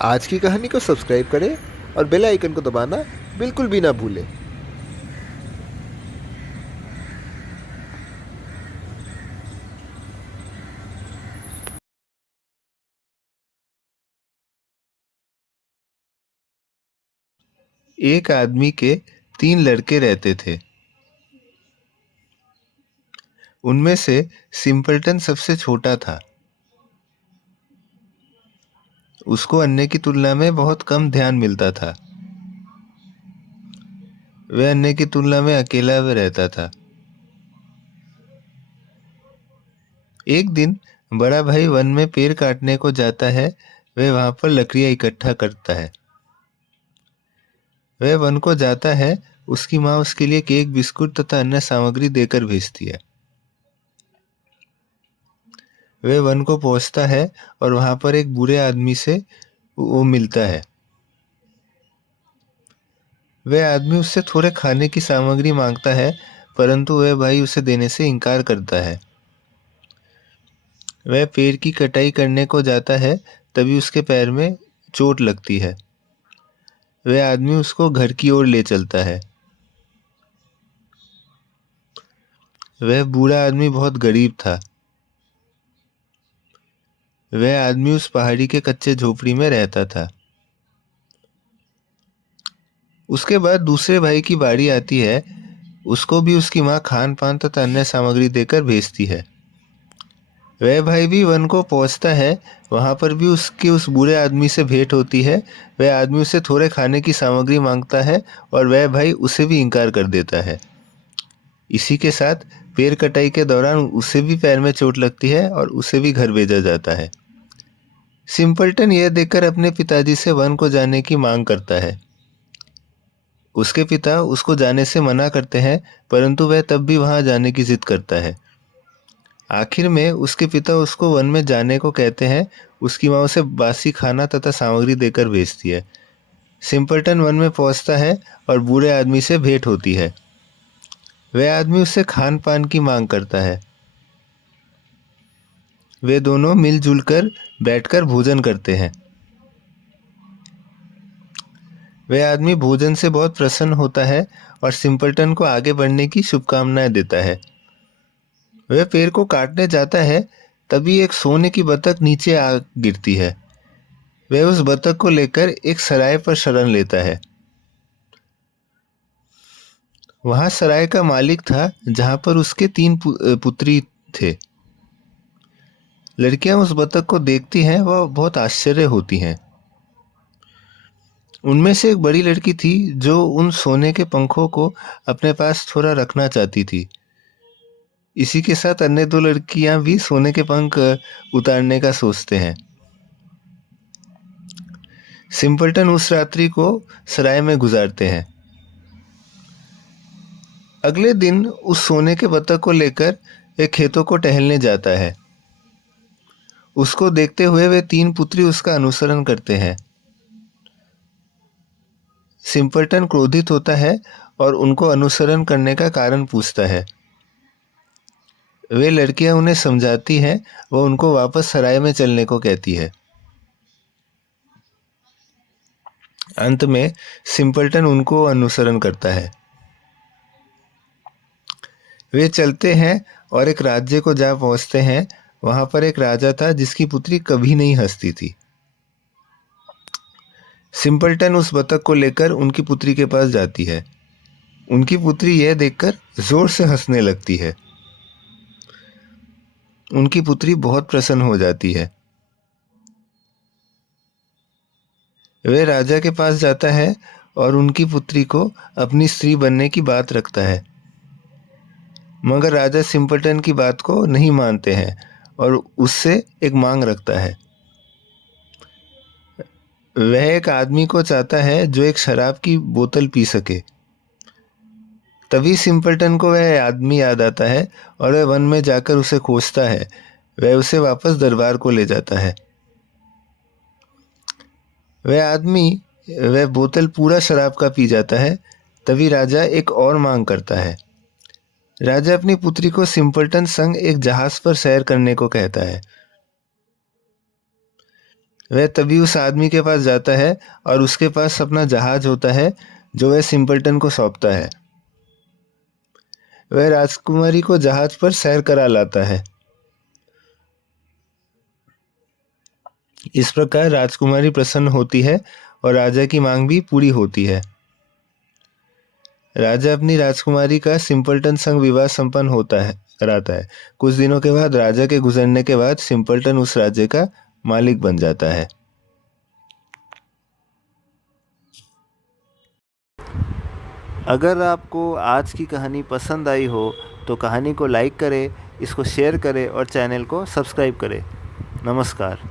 आज की कहानी को सब्सक्राइब करें और बेल आइकन को दबाना बिल्कुल भी ना भूलें। एक आदमी के 3 लड़के रहते थे। उनमें से सिम्पलटन सबसे छोटा था। उसको अन्य की तुलना में बहुत कम ध्यान मिलता था। वह अन्य की तुलना में अकेला रहता था। एक दिन बड़ा भाई वन में पेड़ काटने को जाता है। वह वहां पर लकड़ियां इकट्ठा करता है। वह वन को जाता है। उसकी माँ उसके लिए केक, बिस्कुट तथा अन्य सामग्री देकर भेजती है। वह वन को पहुंचता है और वहां पर एक बूढ़े आदमी से वो मिलता है। वह आदमी उससे थोड़े खाने की सामग्री मांगता है, परंतु वह भाई उसे देने से इनकार करता है। वह पेड़ की कटाई करने को जाता है, तभी उसके पैर में चोट लगती है। वह आदमी उसको घर की ओर ले चलता है। वह बूढ़ा आदमी बहुत गरीब था। वह आदमी उस पहाड़ी के कच्चे झोपड़ी में रहता था। उसके बाद दूसरे भाई की बारी आती है। उसको भी उसकी माँ खान पान तथा अन्य सामग्री देकर भेजती है। वह भाई भी वन को पहुंचता है। वहां पर भी उसके उस बूढ़े आदमी से भेंट होती है। वह आदमी उसे थोड़े खाने की सामग्री मांगता है और वह भाई उसे भी इनकार कर देता है। इसी के साथ पेड़ कटाई के दौरान उसे भी पैर में चोट लगती है और उसे भी घर भेजा जाता है। सिम्पलटन यह देखकर अपने पिताजी से वन को जाने की मांग करता है। उसके पिता उसको जाने से मना करते हैं, परंतु वह तब भी वहां जाने की जिद करता है। आखिर में उसके पिता उसको वन में जाने को कहते हैं। उसकी माँ उसे बासी खाना तथा सामग्री देकर भेजती है। सिम्पलटन वन में पहुंचता है और बूढ़े आदमी से भेंट होती है। वह आदमी उससे खान पान की मांग करता है। वे दोनों मिलजुल कर बैठकर भोजन करते हैं। वह आदमी भोजन से बहुत प्रसन्न होता है और सिम्पलटन को आगे बढ़ने की शुभकामनाएं देता है। वह पेड़ को काटने जाता है, तभी एक सोने की बतख नीचे आ गिरती है। वह उस बतख को लेकर एक सराय पर शरण लेता है। वहां सराय का मालिक था, जहां पर उसके 3 पुत्री थे। लड़कियां उस बतख को देखती हैं, वह बहुत आश्चर्य होती हैं। उनमें से एक बड़ी लड़की थी जो उन सोने के पंखों को अपने पास थोड़ा रखना चाहती थी। इसी के साथ अन्य 2 लड़कियां भी सोने के पंख उतारने का सोचते हैं। सिम्पलटन उस रात्रि को सराय में गुजारते हैं। अगले दिन उस सोने के बतख को लेकर एक खेतों को टहलने जाता है। उसको देखते हुए वे 3 पुत्री उसका अनुसरण करते हैं। सिम्पलटन क्रोधित होता है और उनको अनुसरण करने का कारण पूछता है। वे लड़कियां उन्हें समझाती हैं। वह उनको वापस सराय में चलने को कहती है। अंत में सिम्पलटन उनको अनुसरण करता है। वे चलते हैं और एक राज्य को जा पहुंचते हैं। वहां पर एक राजा था जिसकी पुत्री कभी नहीं हंसती थी। सिम्पलटन उस बतख को लेकर उनकी पुत्री के पास जाती है। उनकी पुत्री यह देखकर जोर से हंसने लगती है। उनकी पुत्री बहुत प्रसन्न हो जाती है। वे राजा के पास जाता है और उनकी पुत्री को अपनी स्त्री बनने की बात रखता है। मगर राजा सिम्पलटन की बात को नहीं मानते हैं और उससे एक मांग रखता है। वह एक आदमी को चाहता है जो एक शराब की बोतल पी सके। तभी सिम्पलटन को वह आदमी याद आता है और वह वन में जाकर उसे खोजता है। वह उसे वापस दरबार को ले जाता है। वह बोतल पूरा शराब का पी जाता है। तभी राजा एक और मांग करता है। राजा अपनी पुत्री को सिम्पलटन संग एक जहाज पर सैर करने को कहता है। वह तभी उस आदमी के पास जाता है और उसके पास अपना जहाज होता है जो वह सिंपलटन को सौंपता है। वह राजकुमारी को जहाज पर सैर करा लाता है। इस प्रकार राजकुमारी प्रसन्न होती है और राजा की मांग भी पूरी होती है। राजा अपनी राजकुमारी का सिंपलटन संग विवाह संपन्न कराता है। कुछ दिनों के बाद राजा के गुजरने के बाद सिंपलटन उस राज्य का मालिक बन जाता है। अगर आपको आज की कहानी पसंद आई हो तो कहानी को लाइक करें, इसको शेयर करें और चैनल को सब्सक्राइब करें। नमस्कार।